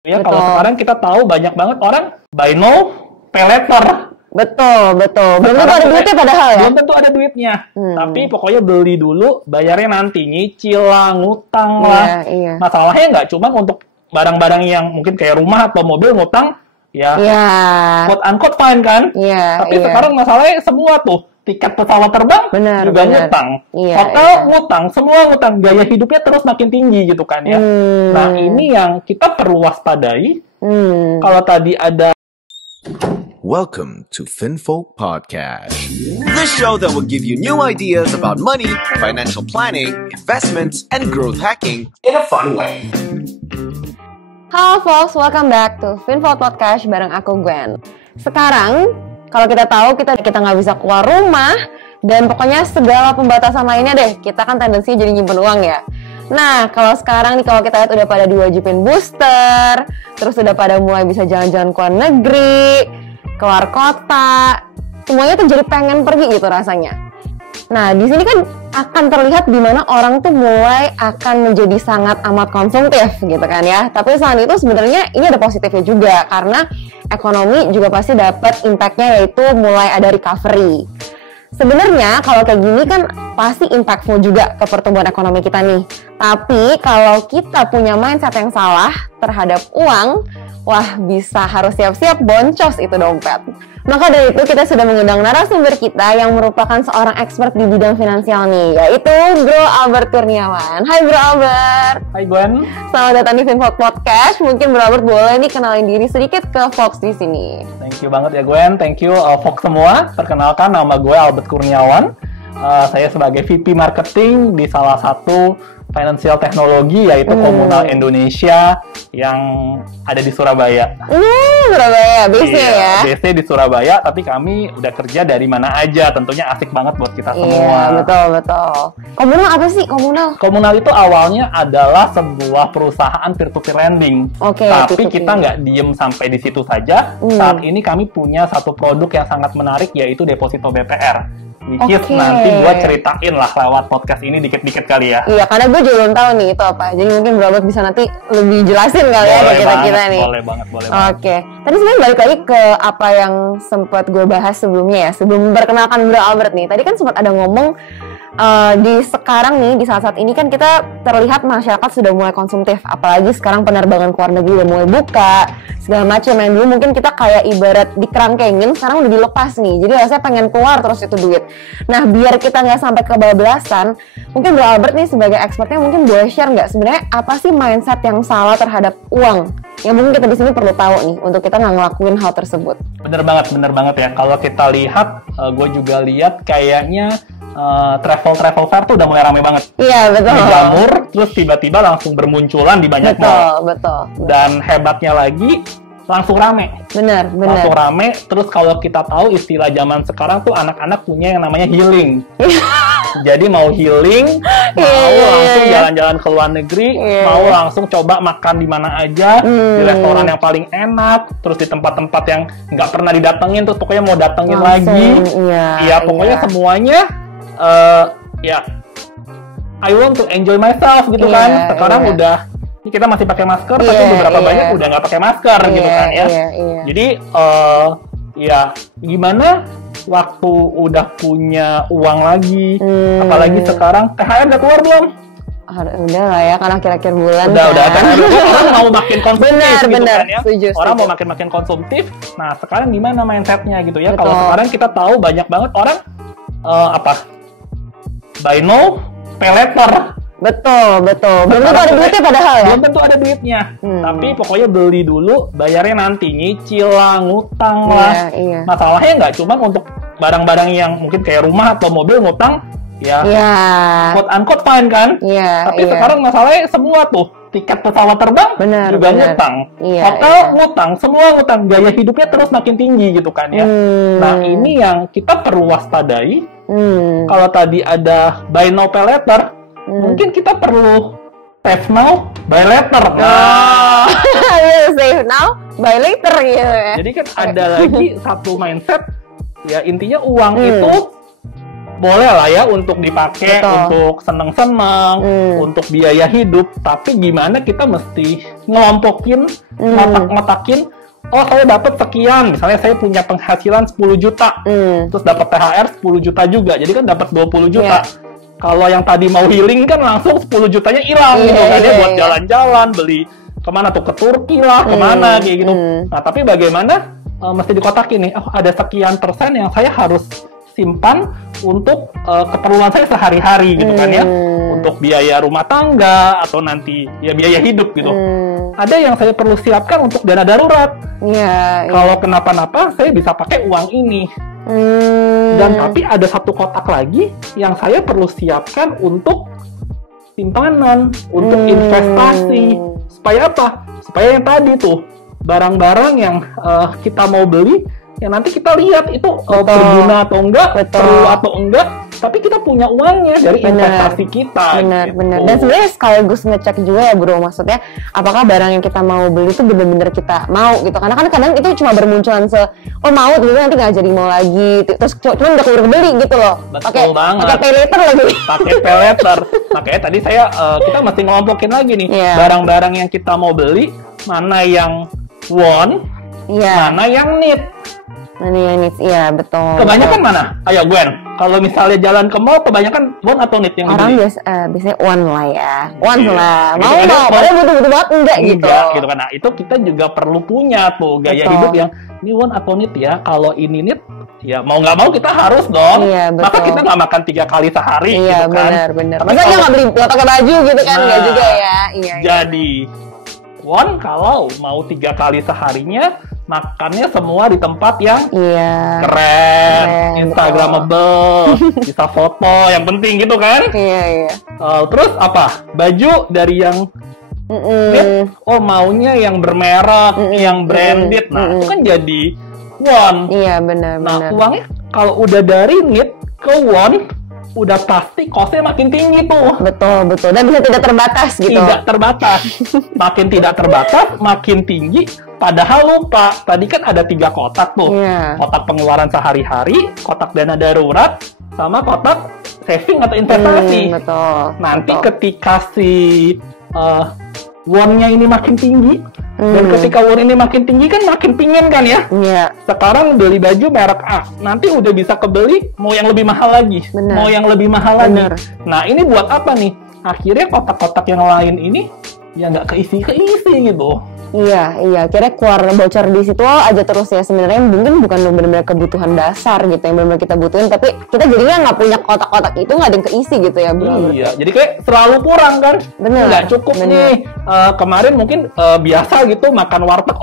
Ya, kalau sekarang kita tahu banyak banget orang buy now, pay later. Betul. Belum tentu ada duitnya padahal ya. Belum tentu ada duitnya. Tapi pokoknya beli dulu, bayarnya nanti, nyicil lah, ngutang lah. Iya. Masalahnya nggak cuma untuk barang-barang yang mungkin kayak rumah atau mobil ngutang, ya quote unquote fine kan. Tapi sekarang masalahnya semua tuh. Tiket pesawat terbang juga ngutang, hotel ngutang, semua ngutang, gaya hidupnya terus makin tinggi gitu kan ya. Nah ini yang kita perlu waspadai. Kalau tadi ada Welcome to FinFolk Podcast, the show that will give you new ideas about money, financial planning, investments, and growth hacking in a fun way. Halo folks, welcome back to FinFolk Podcast bareng aku Gwen. Sekarang kalau kita tahu kita nggak bisa keluar rumah dan pokoknya segala pembatasan lainnya deh, kita kan tendensinya jadi nyimpen uang ya. Nah, kalau sekarang nih kalau kita lihat udah pada diwajibin booster, terus udah pada mulai bisa jalan-jalan ke luar negeri, keluar kota, semuanya tuh jadi pengen pergi gitu rasanya. Nah, di sini kan akan terlihat di mana orang tuh mulai akan menjadi sangat amat konsumtif gitu kan ya. Tapi selain itu sebenarnya ini ada positifnya juga karena ekonomi juga pasti dapat impact-nya yaitu mulai ada recovery. Sebenarnya kalau kayak gini kan pasti impactful juga ke pertumbuhan ekonomi kita nih. Tapi kalau kita punya mindset yang salah terhadap uang, wah bisa harus siap-siap boncos itu dompet. Maka dari itu kita sudah mengundang narasumber kita yang merupakan seorang expert di bidang finansial nih, yaitu Bro Albert Kurniawan. Hai Bro Albert. Hai Gwen. Selamat datang di FinFolk Podcast. Mungkin Bro Albert boleh nih kenalin diri sedikit ke folks di sini. Thank you banget ya Gwen. Thank you folks semua. Perkenalkan nama gue Albert Kurniawan. Saya sebagai VP Marketing di salah satu financial teknologi yaitu Komunal Indonesia yang ada di Surabaya. Surabaya, base-nya ya? Base-nya di Surabaya, tapi kami udah kerja dari mana aja. Tentunya asik banget buat kita semua. Iya, betul. Komunal apa sih Komunal? Komunal itu awalnya adalah sebuah perusahaan peer-to-peer lending. Tapi kita nggak diem sampai di situ saja. Saat ini kami punya satu produk yang sangat menarik yaitu Deposito BPR. Which is nanti gue ceritain lah lewat podcast ini dikit-dikit kali ya. Iya, karena gue juga belum tahu nih itu apa. Jadi mungkin Bro Albert bisa nanti lebih jelasin kali ya ke kita nih. Boleh banget. Oke. Tadi sebenarnya balik lagi ke apa yang sempat gue bahas sebelumnya ya. Sebelum memperkenalkan Bro Albert nih. Tadi kan sempat ada ngomong di sekarang nih, di saat-saat ini kan kita terlihat masyarakat sudah mulai konsumtif. Apalagi sekarang penerbangan ke luar negeri udah mulai buka, segala macam. Yang dulu mungkin kita kayak ibarat dikerangkengin, sekarang udah dilepas nih. Jadi rasanya pengen keluar terus itu duit. Nah, biar kita nggak sampai kebablasan, mungkin Bro Albert nih sebagai expertnya mungkin boleh share nggak sebenarnya apa sih mindset yang salah terhadap uang? Yang mungkin kita di sini perlu tahu nih untuk kita nggak ngelakuin hal tersebut. Bener banget ya. Kalau kita lihat, gue juga lihat kayaknya travel fair tuh udah mulai rame banget. Iya, betul. Dijamur, terus tiba-tiba langsung bermunculan di banyak mall. Betul. Dan hebatnya lagi, langsung rame. Benar. Langsung rame, terus kalau kita tahu istilah zaman sekarang tuh anak-anak punya yang namanya healing. Jadi mau healing, mau langsung jalan-jalan ke luar negeri, mau langsung coba makan di mana aja, di restoran yang paling enak, terus di tempat-tempat yang nggak pernah didatengin, terus pokoknya mau datengin lagi. Iya, pokoknya semuanya I want to enjoy myself gitu kan. Sekarang udah kita masih pakai masker, tapi beberapa banyak udah nggak pakai masker gitu kan ya. Jadi gimana waktu udah punya uang lagi, apalagi sekarang THR udah keluar belum? Udah lah ya, kan akhir-akhir bulan udah kan orang mau makin konsumtif gitu kan ya. Setuju. Orang mau makin konsumtif. Nah sekarang gimana mindsetnya gitu ya? Kalau sekarang kita tahu banyak banget orang buy now, pay later. Betul. Belum tentu ada duitnya padahal ya. Belum tentu ada duitnya. Tapi pokoknya beli dulu, bayarnya nanti, nyicil lah, ngutang lah. Masalahnya nggak cuma untuk barang-barang yang mungkin kayak rumah atau mobil ngutang, quote unquote fine kan. Tapi sekarang masalahnya semua tuh. Tiket pesawat terbang juga ngutang, hotel ngutang, semua ngutang, gaya hidupnya terus makin tinggi gitu kan ya. Nah ini yang kita perlu waspadai. Kalau tadi ada buy now pay later, mungkin kita perlu save now buy later. Save now buy later gitu ya. Jadi kan ada lagi satu mindset ya, intinya uang itu boleh lah ya untuk dipakai untuk seneng-seneng, untuk biaya hidup. Tapi gimana kita mesti ngelompokin, ngotak-ngotakin. Oh, saya dapat sekian. Misalnya saya punya penghasilan 10 juta, terus dapat THR 10 juta juga. Jadi kan dapat 20 juta. Kalau yang tadi mau healing kan langsung 10 jutanya hilang gitu kan ya, buat jalan-jalan, beli kemana tuh, ke Turki lah, kemana kayak gitu. Nah, tapi bagaimana mesti dikotakin nih, oh ada sekian persen yang saya harus simpan untuk keperluan saya sehari-hari gitu kan ya, untuk biaya rumah tangga atau nanti ya biaya hidup gitu. Ada yang saya perlu siapkan untuk dana darurat. Kalau kenapa-napa saya bisa pakai uang ini. Dan tapi ada satu kotak lagi yang saya perlu siapkan untuk simpanan, untuk investasi. Supaya apa? Supaya yang tadi tuh barang-barang yang kita mau beli, ya nanti kita lihat itu berguna atau enggak, perlu atau enggak, tapi kita punya uangnya dari investasi kita. Benar. Dan sebenarnya sekaligus ngecek juga ya bro, maksudnya apakah barang yang kita mau beli itu benar-benar kita mau gitu. Karena kan kadang itu cuma bermunculan mau gitu, nanti nggak jadi mau lagi, terus cuma udah kebeli gitu loh. Betul banget. Pakai pay later lagi. Pakai pay later. Makanya tadi kita mesti ngelompokin lagi nih, barang-barang yang kita mau beli, mana yang want, mana yang need. Iya betul. Kebanyakan mana? Ayo Gwen, kalau misalnya jalan ke mall, kebanyakan want atau need yang orang dibeli? Biasanya want lah ya. Want lah. Mau, padahal butuh-butuh banget enggak gitu. Gitu kan. Nah, itu kita juga perlu punya tuh gaya hidup yang ini want atau need ya. Kalau ini need, ya mau nggak mau kita harus dong. Maka kita nggak makan 3 kali sehari gitu kan. Benar. Masa nggak pakai baju gitu kan? Nggak juga ya. Jadi want kalau mau 3 kali seharinya, makannya semua di tempat yang keren, instagramable, bisa foto, yang penting gitu kan? Terus apa? Baju dari yang maunya yang bermerek, yang branded. Nah, itu kan jadi want. Benar. Nah, uangnya kalau udah dari need ke want, udah pasti costnya makin tinggi tuh. Betul. Dan bisa tidak terbatas gitu. Tidak terbatas. Makin tidak terbatas, makin tinggi. Padahal lupa, tadi kan ada 3 kotak tuh. Kotak pengeluaran sehari-hari, kotak dana darurat, sama kotak saving atau investasi. Nanti ketika si want-nya ini makin tinggi, dan ketika want ini makin tinggi kan makin pingin kan ya. Sekarang beli baju merek A, nanti udah bisa kebeli mau yang lebih mahal lagi, mau yang lebih mahal lagi. Nah, ini buat apa nih? Akhirnya kotak-kotak yang lain ini ya nggak keisi gitu. Kira keluar bocor di situ aja terus ya. Sebenarnya mungkin bukan benar-benar kebutuhan dasar gitu yang benar-benar kita butuhin, tapi kita jadinya nggak punya kotak-kotak itu, nggak ada yang keisi gitu ya bro. Jadi kayak selalu kurang kan, nggak cukup nih. Kemarin mungkin biasa gitu makan warteg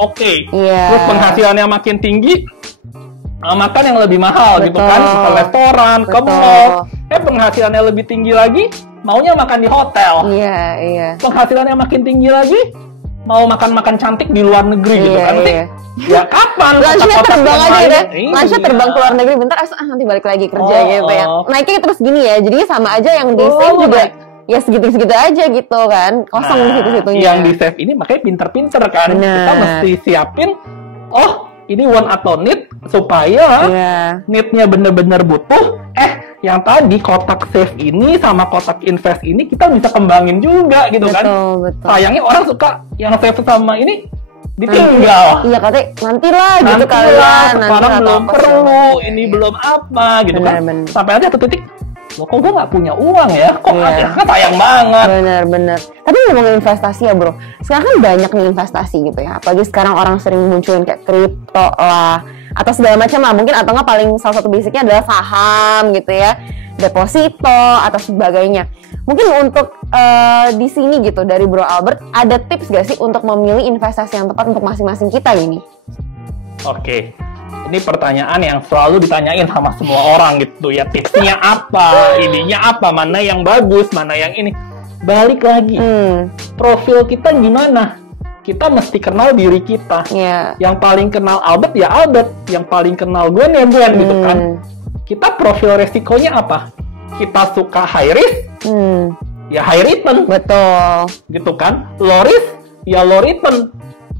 terus penghasilannya makin tinggi, makan yang lebih mahal gitu kan, ke restoran, ke mall. Penghasilannya lebih tinggi lagi, maunya makan di hotel. Penghasilannya makin tinggi lagi, mau makan-makan cantik di luar negeri gitu kan. Ya kapan? Lunchnya terbang aja ya. Lunchnya terbang ke luar negeri, bentar nanti balik lagi kerja gitu ya. Naiknya terus gini ya, jadinya sama aja yang di save juga. Ya segitu-segitu aja gitu kan, kosong di situ-situnya. Yang di save ini makanya pinter-pinter kan. Kita mesti siapin, ini want atau need, supaya need-nya bener-bener butuh. Yang tadi kotak save ini sama kotak invest ini kita bisa kembangin juga gitu kan. Betul. Sayangnya orang suka yang save sama ini ditinggal. Katanya nantilah gitu kali ya. Sekarang belum perlu, ini belum apa gitu kan. Sampai nanti satu titik, loh kok gue nggak punya uang ya? Kok kan sayang banget. Benar. Tapi ngomongin investasi ya bro, sekarang kan banyak nih investasi gitu ya. Apalagi sekarang orang sering munculin kayak kripto lah, atau segala macam lah mungkin, atau nggak paling salah satu basicnya adalah saham gitu ya, deposito atau sebagainya. Mungkin untuk di sini gitu dari Bro Albert ada tips gak sih untuk memilih investasi yang tepat untuk masing-masing kita ini? Oke, ini pertanyaan yang selalu ditanyain sama semua orang gitu ya. Tipsnya apa, ininya apa, mana yang bagus, mana yang ini. Balik lagi, profil kita gimana? Kita mesti kenal diri kita. Yang paling kenal Albert ya Albert, yang paling kenal Gwen ya Gwen gitu kan. Kita profil resikonya apa? Kita suka high risk, ya high return. Betul. Gitu kan. Low risk, ya low return.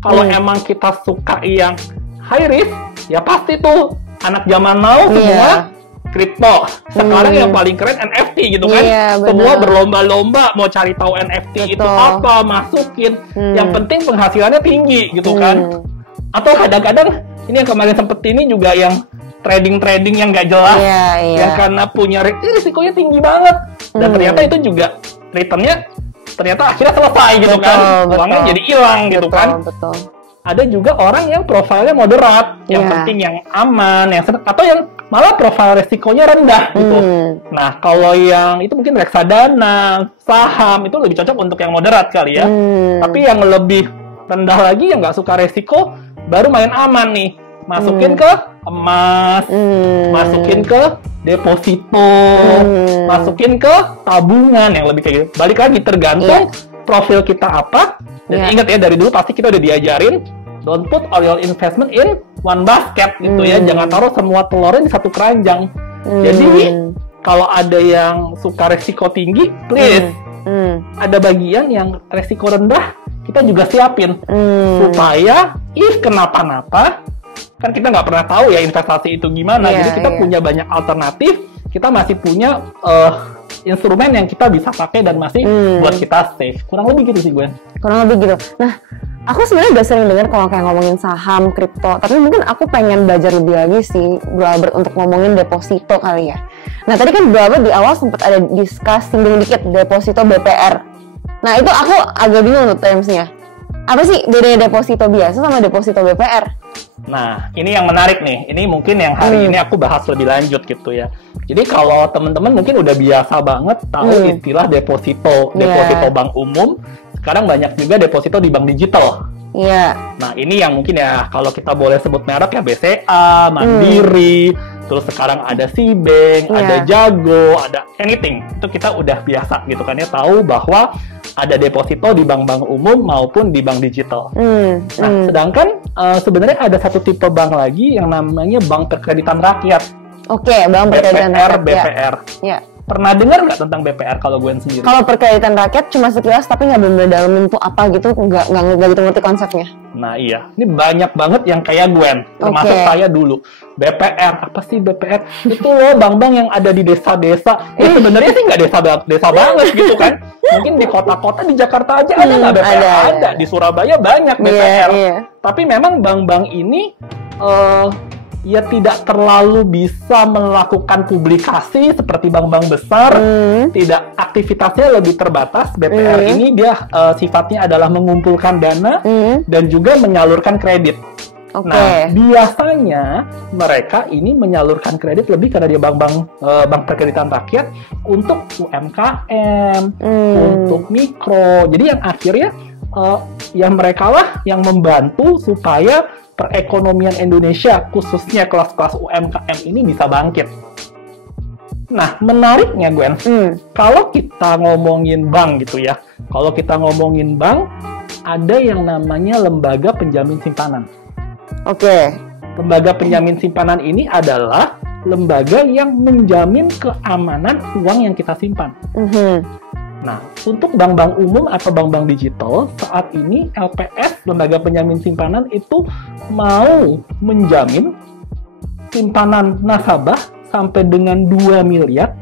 Kalau emang kita suka yang high risk, ya pasti tuh anak zaman now semua kripto. Sekarang yang paling keren NFT gitu kan. Semua berlomba-lomba mau cari tahu NFT itu apa, masukin. Yang penting penghasilannya tinggi gitu kan. Atau kadang-kadang ini yang kemarin sempet ini juga yang trading yang nggak jelas, yang karena punya risikonya tinggi banget. Dan ternyata itu juga returnnya ternyata akhirnya selesai gitu kan. Uangnya jadi hilang gitu kan. Ada juga orang yang profilnya moderat, yang penting yang aman, atau yang malah profil resikonya rendah gitu. Nah, kalau yang itu mungkin reksadana, saham, itu lebih cocok untuk yang moderat kali ya. Tapi yang lebih rendah lagi, yang nggak suka resiko, baru main aman nih. Masukin ke emas, masukin ke deposito, masukin ke tabungan, yang lebih kayak gitu. Balik lagi, tergantung profil kita apa. Dan ingat ya, dari dulu pasti kita udah diajarin, don't put all your investment in one basket gitu ya. Jangan taruh semua telurnya di satu keranjang. Jadi kalau ada yang suka resiko tinggi, please ada bagian yang resiko rendah, kita juga siapin supaya if kenapa-napa, kan kita nggak pernah tahu ya investasi itu gimana. Jadi kita punya banyak alternatif, kita masih punya instrumen yang kita bisa pakai dan masih buat kita safe. Kurang lebih gitu sih gue. Kurang lebih gitu. Nah, aku sebenarnya udah sering dengar kalau kayak ngomongin saham, kripto, tapi mungkin aku pengen belajar lebih lagi sih, Bro Albert, untuk ngomongin deposito kali ya. Nah, tadi kan Bro Albert di awal sempat ada singgung dikit deposito BPR. Nah, itu aku agak bingung tuh termsnya. Apa sih bedanya deposito biasa sama deposito BPR? Nah, ini yang menarik nih. Ini mungkin yang hari ini aku bahas lebih lanjut gitu ya. Jadi kalau teman-teman mungkin udah biasa banget tahu istilah deposito bank umum. Sekarang banyak juga deposito di bank digital. Nah, ini yang mungkin ya kalau kita boleh sebut merek ya BCA, Mandiri, terus sekarang ada Cbank, ada Jago, ada anything. Itu kita udah biasa gitu kan ya, tahu bahwa ada deposito di bank-bank umum maupun di bank digital. Nah, sedangkan sebenarnya ada satu tipe bank lagi yang namanya bank perkreditan rakyat. Bank perkreditan rakyat. BPR. Pernah dengar nggak tentang BPR kalau gue sendiri? Kalau perkreditan rakyat cuma sekilas, tapi nggak benar-benar dalam itu apa gitu, nggak gitu ngerti konsepnya. Nah iya, ini banyak banget yang kayak Gwen, termasuk saya dulu. BPR, apa sih BPR? Itu loh bank-bank yang ada di desa-desa. Sebenarnya sih nggak desa banget gitu kan. Mungkin di kota-kota, di Jakarta aja ada nggak BPR? Ada. Di Surabaya banyak BPR. Tapi memang bank-bank ini ya tidak terlalu bisa melakukan publikasi seperti bank-bank besar, tidak, aktivitasnya lebih terbatas. BPR ini dia sifatnya adalah mengumpulkan dana dan juga menyalurkan kredit. Nah, biasanya mereka ini menyalurkan kredit lebih karena dia bank perkreditan rakyat untuk UMKM, untuk mikro. Jadi yang akhirnya ya mereka lah yang membantu supaya perekonomian Indonesia, khususnya kelas-kelas UMKM ini bisa bangkit. Nah, menariknya Gwen, kalau kita ngomongin bank gitu ya, kalau kita ngomongin bank, ada yang namanya lembaga penjamin simpanan. Lembaga penjamin simpanan ini adalah lembaga yang menjamin keamanan uang yang kita simpan. Nah, untuk bank-bank umum atau bank-bank digital, saat ini LPS, lembaga penjamin simpanan, itu mau menjamin simpanan nasabah sampai dengan 2 miliar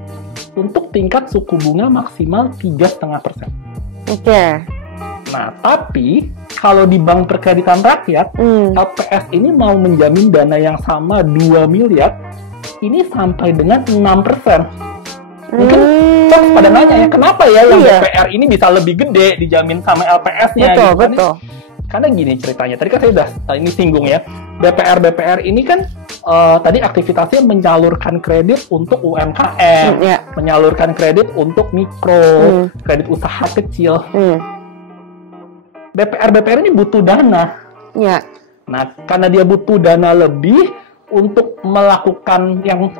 untuk tingkat suku bunga maksimal 3,5%. Nah, tapi kalau di bank perkreditan rakyat, LPS ini mau menjamin dana yang sama 2 miliar, ini sampai dengan 6%. Mungkin pada nanya ya, kenapa ya yang BPR ini bisa lebih gede dijamin sama LPS-nya? Betul. Karena gini ceritanya, tadi kan saya udah ini singgung ya, BPR ini kan tadi aktivitasnya menyalurkan kredit untuk UMKM, menyalurkan kredit untuk mikro, kredit usaha kecil. BPR ini butuh dana. Nah, karena dia butuh dana lebih untuk melakukan yang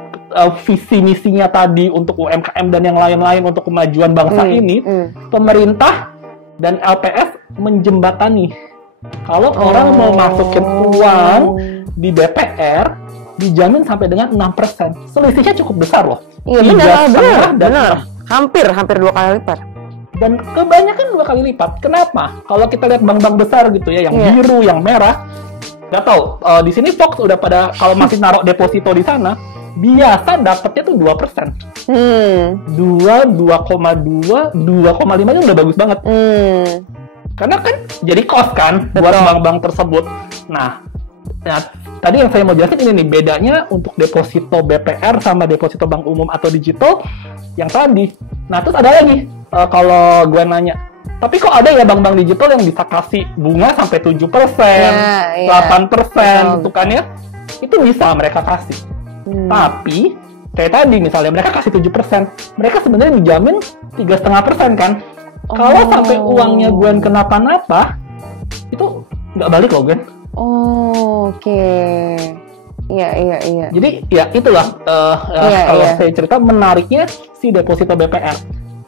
visi misinya tadi untuk UMKM dan yang lain-lain untuk kemajuan bangsa ini, pemerintah dan LPS menjembatani. Kalau orang mau masukin uang di BPR, dijamin sampai dengan 6%. Selisihnya cukup besar loh. Benar. Hampir 2 kali lipat. Dan kebanyakan 2 kali lipat. Kenapa? Kalau kita lihat bank-bank besar gitu ya, yang biru, yang merah, nggak tahu. Di sini Fox udah pada, kalau masih naruh deposito di sana, biasa dapetnya tuh 2%. 2,5 itu udah bagus banget. Karena kan jadi cost kan buat bank-bank tersebut. Nah, tadi yang saya mau jelasin ini nih, bedanya untuk deposito BPR sama deposito bank umum atau digital yang tadi. Nah, terus ada lagi, kalau gue nanya, tapi kok ada ya bank-bank digital yang bisa kasih bunga sampai 7%, 8% gitu kan ya? Itu bisa mereka kasih. Tapi, kayak tadi misalnya mereka kasih 7%, mereka sebenarnya dijamin 3,5% kan? Kalau sampai uangnya Gwen kenapa-napa, itu nggak balik loh, Gwen. Oke. Iya. Jadi ya itulah kalau saya cerita menariknya si deposito BPR.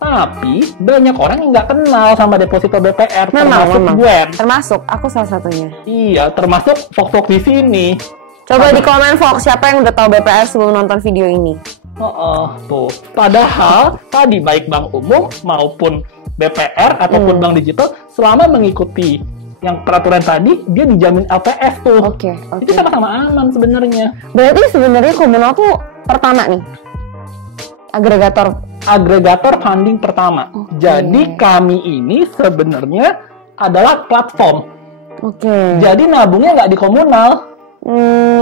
Tapi banyak orang yang nggak kenal sama deposito BPR, termasuk Gwen. Termasuk, aku salah satunya. Iya, termasuk Fox di sini. Coba di komen Fox, siapa yang udah tahu BPR sebelum nonton video ini? Tuh. Padahal tadi baik bank umum maupun BPR ataupun bank digital selama mengikuti yang peraturan tadi, dia dijamin LPS tuh. Oke. Itu sama-sama aman sebenarnya. Berarti sebenarnya komunal tuh pertama nih, agregator funding pertama. Jadi kami ini sebenarnya adalah platform. Jadi nabungnya nggak di komunal.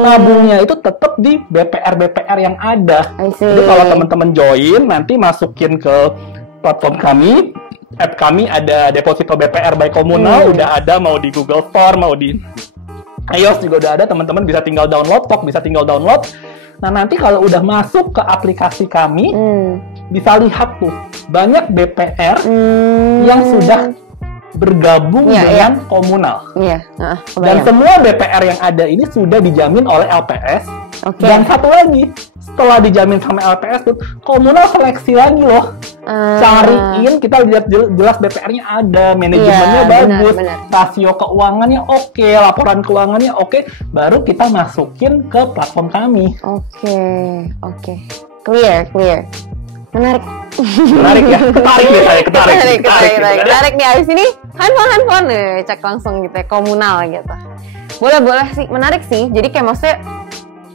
Nabungnya itu tetap di BPR yang ada. Jadi kalau teman-teman join, nanti masukin ke platform kami. App kami ada deposito BPR by komunal, udah ada, mau di Google Store, mau di iOS juga udah ada, teman-teman bisa tinggal download, bisa tinggal download. Nah, nanti kalau udah masuk ke aplikasi kami, bisa lihat tuh, banyak BPR yang sudah bergabung dengan komunal. Dan semua BPR yang ada ini sudah dijamin oleh LPS. Dan satu lagi, setelah dijamin sama LPS tuh, komunal seleksi lagi loh. Cariin, kita lihat jelas BPR-nya ada, manajemennya bagus, rasio keuangannya oke, laporan keuangannya oke, baru kita masukin ke platform kami. Oke. Clear. Menarik ya, ketarik nih. Abis ini handphone cek langsung gitu ya, komunal gitu. Boleh sih, menarik sih. Jadi kayak maksudnya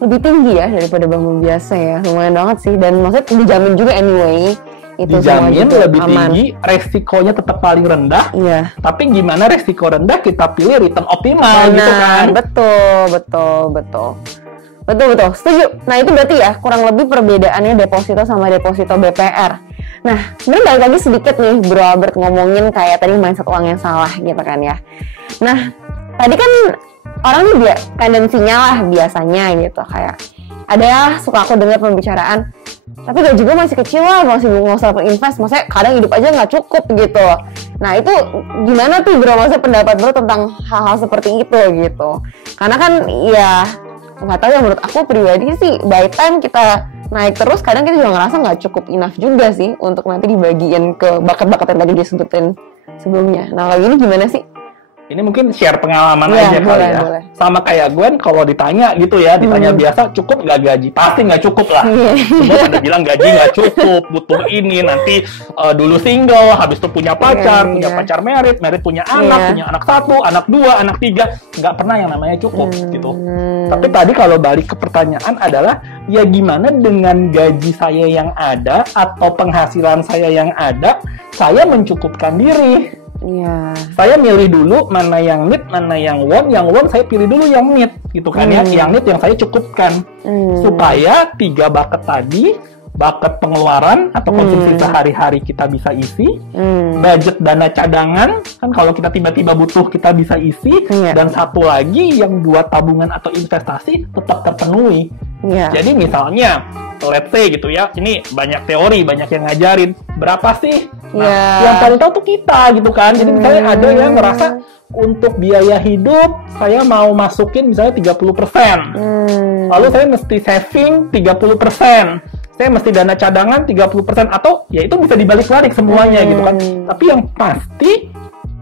lebih tinggi ya daripada bank biasa ya, lumayan banget sih. Dan maksudnya dijamin juga anyway. Itu dijamin lebih tinggi, resikonya tetap paling rendah. Tapi gimana resiko rendah, kita pilih return optimal gitu kan. Betul, setuju. Nah, itu berarti ya kurang lebih perbedaannya deposito sama deposito BPR. Nah, sebenarnya balik lagi sedikit nih Bro Albert ngomongin kayak tadi mindset uang yang salah gitu kan ya. Nah, tadi kan orang nih tendensinya lah biasanya gitu, kayak ada suka aku dengar pembicaraan, tapi gaji gue masih kecil lah, masih nggak usah invest, maksudnya kadang hidup aja nggak cukup gitu. Nah, itu gimana tuh Bro, maksudnya pendapat Bro tentang hal-hal seperti itu gitu? Karena kan ya nggak tahu ya, menurut aku pribadi sih by time kita naik terus, kadang kita juga ngerasa nggak cukup enough juga sih untuk nanti dibagiin ke bakat-bakat yang tadi disebutin sebelumnya. Nah, lagi ini gimana sih? Ini mungkin share pengalaman aja kali ya. Boleh. Sama kayak Gwen, kalau ditanya gitu ya, ditanya biasa, cukup nggak gaji? Pasti nggak cukup lah. Semua pada bilang gaji nggak cukup, butuh ini, nanti dulu single, habis itu punya pacar, punya pacar merit punya anak 1, anak 2, anak 3. Nggak pernah yang namanya cukup gitu. Tapi tadi kalau balik ke pertanyaan adalah, ya gimana dengan gaji saya yang ada, atau penghasilan saya yang ada, saya mencukupkan diri. Saya milih dulu mana yang need, mana yang want. Yang want saya pilih dulu yang need gitu kan ya. Yang need yang saya cukupkan. Supaya 3 bucket tadi, bucket pengeluaran atau konsumsi sehari-hari kita bisa isi, budget dana cadangan kan kalau kita tiba-tiba butuh kita bisa isi, dan satu lagi yang buat tabungan atau investasi tetap terpenuhi. Jadi misalnya let's say gitu ya, ini banyak teori, banyak yang ngajarin berapa sih. Nah, yang paling tahu tuh kita gitu kan. Jadi misalnya ada yang ngerasa untuk biaya hidup saya mau masukin misalnya 30%. Lalu saya mesti saving 30%. Saya mesti dana cadangan 30%, atau ya itu bisa dibalik-balik semuanya gitu kan. Tapi yang pasti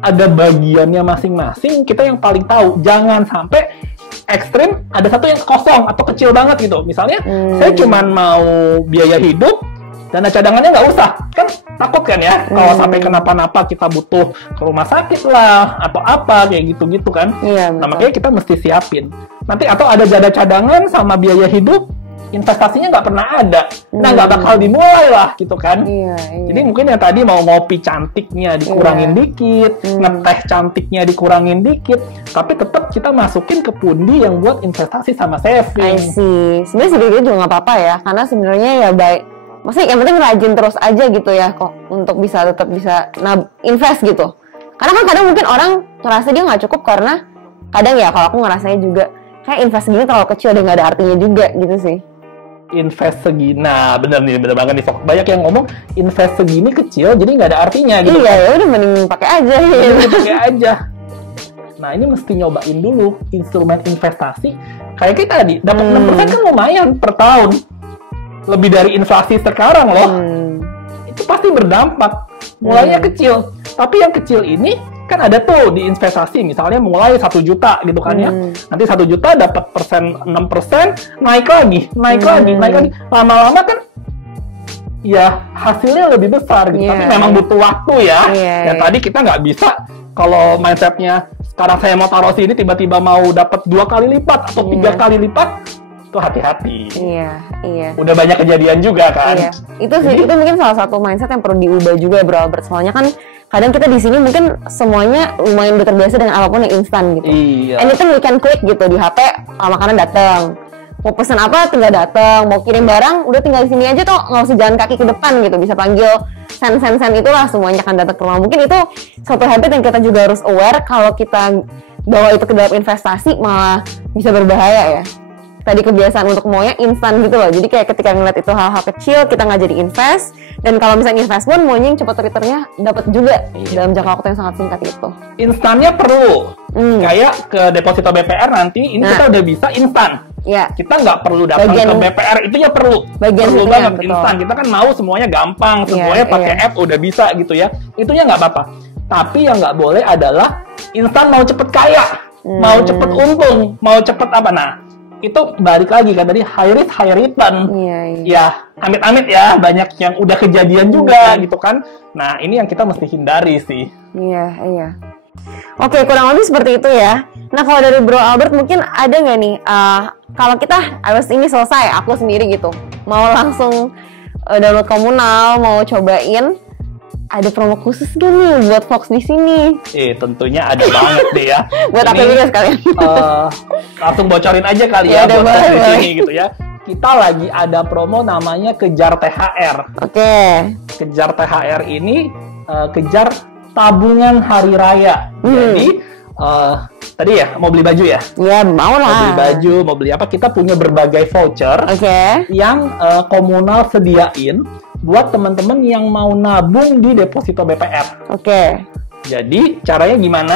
ada bagiannya masing-masing, kita yang paling tahu. Jangan sampai ekstrim ada satu yang kosong atau kecil banget gitu. Misalnya saya cuman mau biaya hidup, dana cadangannya nggak usah, kan takut kan ya kalau sampai kenapa-napa kita butuh ke rumah sakit lah atau apa kayak gitu-gitu kan. Nah, makanya kita mesti siapin nanti, atau ada dana cadangan sama biaya hidup investasinya nggak pernah ada. Nah, nggak bakal dimulai lah gitu kan. Jadi mungkin yang tadi mau ngopi cantiknya dikurangin dikit, ngeteh cantiknya dikurangin dikit, tapi tetap kita masukin ke pundi yang buat investasi sama saving. I see. Sebenarnya sedikit juga nggak apa-apa ya, karena sebenarnya ya baik. Maksudnya yang penting rajin terus aja gitu ya kok, untuk tetap bisa invest gitu. Karena kan kadang mungkin orang ngerasa dia nggak cukup karena kadang ya kalau aku ngerasanya juga kayak invest segini terlalu kecil dan nggak ada artinya juga gitu sih. Invest segini, nah bener banget nih Fox. Banyak yang ngomong invest segini kecil jadi nggak ada artinya gitu. Iya, ya udah mending pakai aja. Pakai aja. Nah ini mesti nyobain dulu instrumen investasi. Kayak kita tadi dapat 6% kan lumayan per tahun. Lebih dari inflasi sekarang loh. Itu pasti berdampak. Mulainya kecil, tapi yang kecil ini kan ada tuh di investasi, misalnya mulai 1 juta gitu kan ya. Nanti 1 juta dapat 6%, naik lagi. Lama-lama kan ya hasilnya lebih besar gitu. Tapi memang butuh waktu ya. Tadi kita nggak bisa kalau mindsetnya sekarang saya mau taruh sini tiba-tiba mau dapat 2 kali lipat atau 3 kali lipat. Itu hati-hati. Iya. Udah banyak kejadian juga kan. Itu sih, itu mungkin salah satu mindset yang perlu diubah juga Bro Albert. Soalnya kan kadang kita di sini mungkin semuanya lumayan udah terbiasa dengan apapun yang instan gitu. Anything we can click gitu di HP, makanan datang. Mau pesan apa tinggal datang, mau kirim barang udah tinggal di sini aja tuh, nggak usah jalan kaki ke depan gitu, bisa panggil sen itulah semuanya akan datang ke rumah. Mungkin itu suatu habit yang kita juga harus aware kalau kita bawa itu ke dalam investasi malah bisa berbahaya ya. Tadi kebiasaan untuk maunya instan gitu loh. Jadi kayak ketika ngeliat itu hal-hal kecil kita nggak jadi invest, dan kalau misalnya invest pun maunya yang cepat returnnya dapat juga dalam jangka waktu yang sangat singkat itu. Instannya perlu. Kayak ke deposito BPR nanti ini kita udah bisa instan. Kita nggak perlu datang ke BPR, itu ya perlu banget instan. Kita kan mau semuanya gampang, semuanya pakai app udah bisa gitu ya. Itunya nggak apa-apa. Tapi yang nggak boleh adalah instan mau cepet kaya, mau cepet untung, mau cepet apa. Nah itu balik lagi kan tadi high risk high return. Ya amit-amit ya, banyak yang udah kejadian juga gitu kan. Nah ini yang kita mesti hindari sih. Iya. Oke, kurang lebih seperti itu ya. Nah kalau dari Bro Albert mungkin ada nggak nih kalau kita habis ini selesai, aku sendiri gitu mau langsung download komunal, mau cobain, ada promo khusus gak nih buat Fox di sini? Tentunya ada banget deh ya. Buat aku juga sekalian. Langsung bocorin aja kali ya buat Fox di sini gitu ya. Kita lagi ada promo namanya Kejar THR. Kejar THR ini kejar tabungan hari raya. Jadi tadi ya mau beli baju ya? Iya, mau lah. Mau beli baju, mau beli apa? Kita punya berbagai voucher yang komunal sediain buat teman-teman yang mau nabung di deposito BPR. Jadi caranya gimana?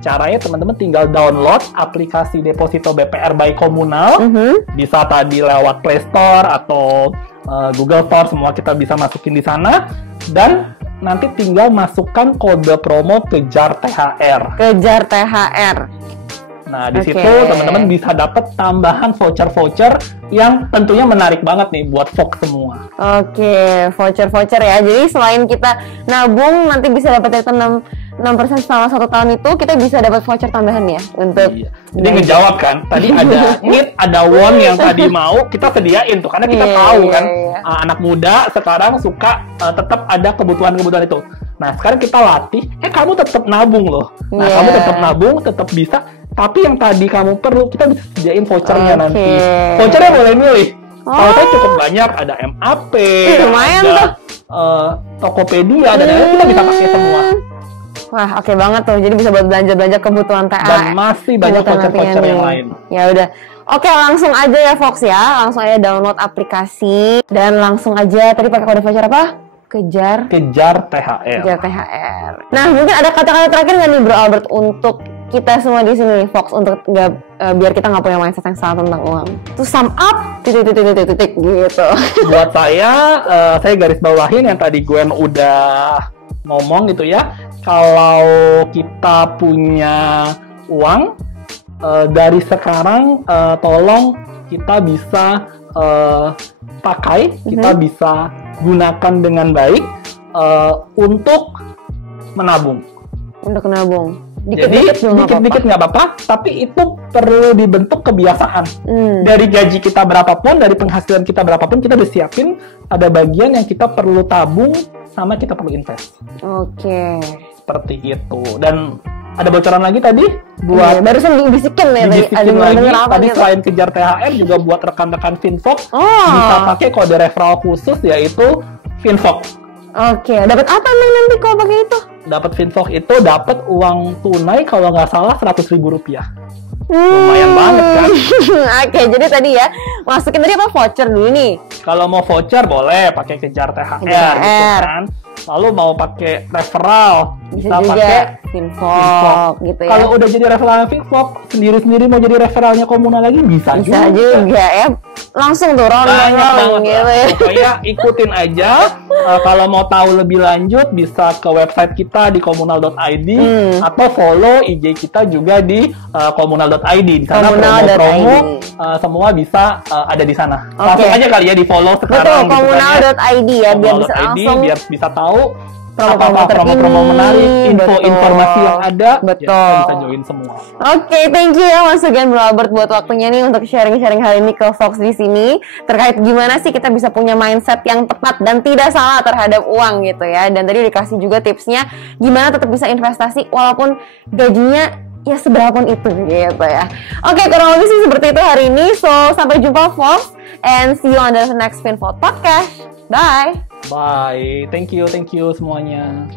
Caranya teman-teman tinggal download aplikasi deposito BPR by Komunal. Bisa tadi lewat Play Store atau Google Store, semua kita bisa masukin di sana. Dan nanti tinggal masukkan kode promo Kejar THR. Kejar THR. Nah, di situ teman-teman bisa dapat tambahan voucher-voucher yang tentunya menarik banget nih buat Fox semua. Voucher-voucher ya. Jadi selain kita nabung nanti bisa dapat return 6% selama 1 tahun itu, kita bisa dapat voucher tambahan ya untuk. Jadi ngejawab kan. Tadi ada need, ada want yang tadi mau kita sediain tuh, karena kita tahu kan anak muda sekarang suka tetap ada kebutuhan-kebutuhan itu. Nah, sekarang kita latih, kamu tetap nabung loh. Nah, kamu tetap nabung, tetap bisa. Tapi yang tadi kamu perlu, kita bisa sediain vouchernya nanti. Vouchernya boleh milih. Kalau saya cukup banyak, ada MAP, ada Tokopedia, dan lain-lain, kita bisa pakai semua. Wah, oke banget tuh. Jadi bisa buat belanja-belanja kebutuhan THR. Dan masih banyak voucher-voucher yang lain. Ya udah. Oke, langsung aja ya Fox ya. Langsung aja download aplikasi dan langsung aja tadi pakai kode voucher apa? Kejar THR. Kejar THR. Nah, mungkin ada kata-kata terakhir nggak nih Bro Albert untuk kita semua di sini Fox, untuk biar kita nggak punya mindset yang salah tentang uang. Terus sum up titik gitu. Buat saya garis bawahin yang tadi Gwen udah ngomong gitu ya. Kalau kita punya uang dari sekarang, tolong kita bisa pakai, kita bisa gunakan dengan baik untuk menabung. Untuk menabung. dikit-dikit nggak apa-apa, tapi itu perlu dibentuk kebiasaan. Dari gaji kita berapapun, dari penghasilan kita berapapun, kita udah siapin ada bagian yang kita perlu tabung sama kita perlu invest. Oke. Seperti itu. Dan ada bocoran lagi tadi buat barusan dibisikin ya tadi gitu. Selain kejar THR juga buat rekan-rekan Finfok bisa pakai kode referral khusus yaitu Finfok. Oke, dapat apa emang nanti kalau pakai itu? Dapat Finfok itu dapat uang tunai kalau nggak salah Rp100.000. Lumayan banget kan? Oke, jadi tadi ya masukin tadi apa voucher dulu nih? Kalau mau voucher boleh pakai kejar THR. Gitu kan. Lalu mau pakai referral bisa pakai Finfok gitu ya. Kalau udah jadi referral Finfok, sendiri-sendiri mau jadi referralnya Komunal lagi bisa juga ya. Langsung tuh rolling gitu ya. Pokoknya ikutin aja. Kalau mau tahu lebih lanjut bisa ke website kita di komunal.id atau follow IG kita juga di komunal.id. Di sana promo-promo semua bisa ada di sana. Langsung aja kali ya di follow sekarang. Betul, komunal.id ya biar bisa langsung biar bisa tahu promo-promo menarik, informasi yang ada. Betul. Ya, bisa join semua. Oke, thank you ya Mas Sugen Bro Albert buat waktunya nih untuk sharing-sharing hal ini ke Fox di sini terkait gimana sih kita bisa punya mindset yang tepat dan tidak salah terhadap uang gitu ya. Dan tadi dikasih juga tipsnya gimana tetap bisa investasi walaupun gajinya ya seberapapun itu gitu ya. Oke, kurang lebih sih seperti itu hari ini. So, sampai jumpa Fox and see you on the next Finfo Podcast. Bye. Bye. Thank you semuanya.